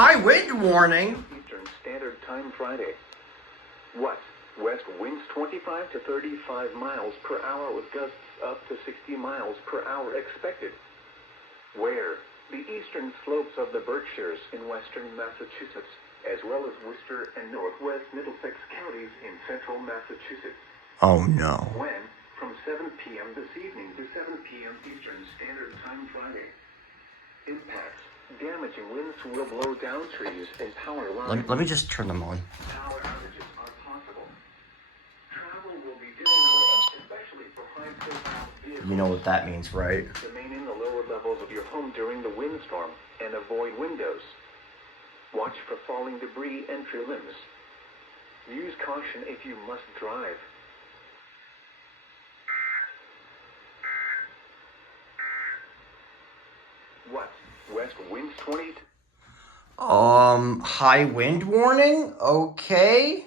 High wind warning? Eastern Standard Time Friday. What? West winds 25 to 35 miles per hour with gusts up to 60 miles per hour expected. Where? The eastern slopes of the Berkshires in western Massachusetts, as well as Worcester and northwest Middlesex counties in central Massachusetts. Oh no. When? From 7 p.m. this evening to 7 p.m. Eastern Standard Time Friday. Impacts. Damaging winds will blow down trees and power lines. Let me just turn them on. Power outages are possible. Travel will be difficult, especially for high-profile vehicles. You know what that means, right? Remain in the lower levels of your home during the windstorm and avoid windows. Watch for falling debris and tree limbs. Use caution if you must drive. What? West winds 20. High wind warning? Okay.